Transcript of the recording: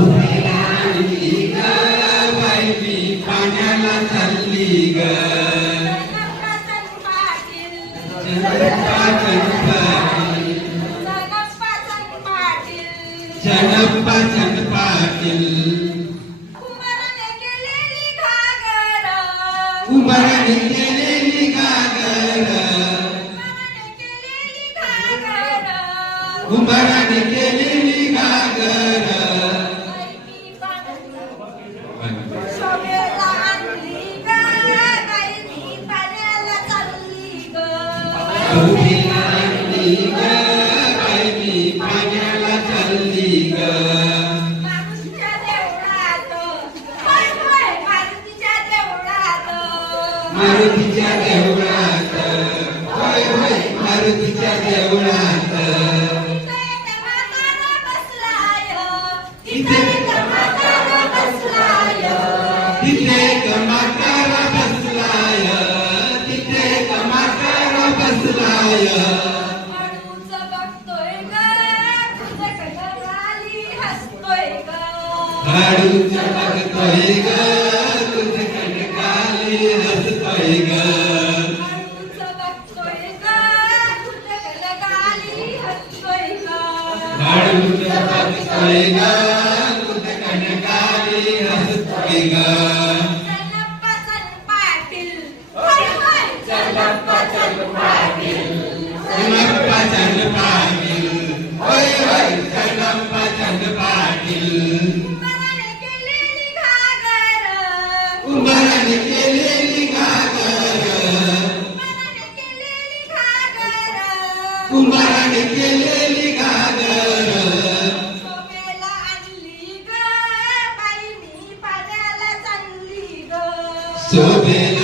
शोभेला आणली ग बाई मी पाण्याला चालली ग जनप्पा पाटील कुंभाराने केलेली घागर कुंभाराने केलेली घागर शोभेला आणली ग बाई मी पाण्याला चालली ग शोभेला आणली ग बाई मी पाण्याला चालली ग मारुतीच्या देवळात होय होय मारुतीच्या देवळात मारुतीच्या देवळात होय होय मारुतीच्या देवळात तिथे एक म्हातारा बसलाय तिथे एक म्हातारा बसलाय तिथे एक म्हातारा बसलाय हळूच बघतोय ग तुझ्याकडं आली हसतोय ग हळूच बघतोय ग तुझ्याकडे खाली हसतोय ग हळूच बघतोय ग तुझ्याकडं आली हसतोय ग हळूच बघतोय ग तुझ्याकडे खाली हसतोय ग चलप्पा चल पाटील होय होय चलप्पा चल पाटील जनप्पा चंद पाटील होय होय जनप्पा चंद पाटील कुंभाराने केलेली घागर कुंभाराने केलेली घागर कुंभाराने केलेली घागर कुंभाराने केलेली घागर शोभेला आणली ग बाई मी पाण्याला चालली ग शोभेला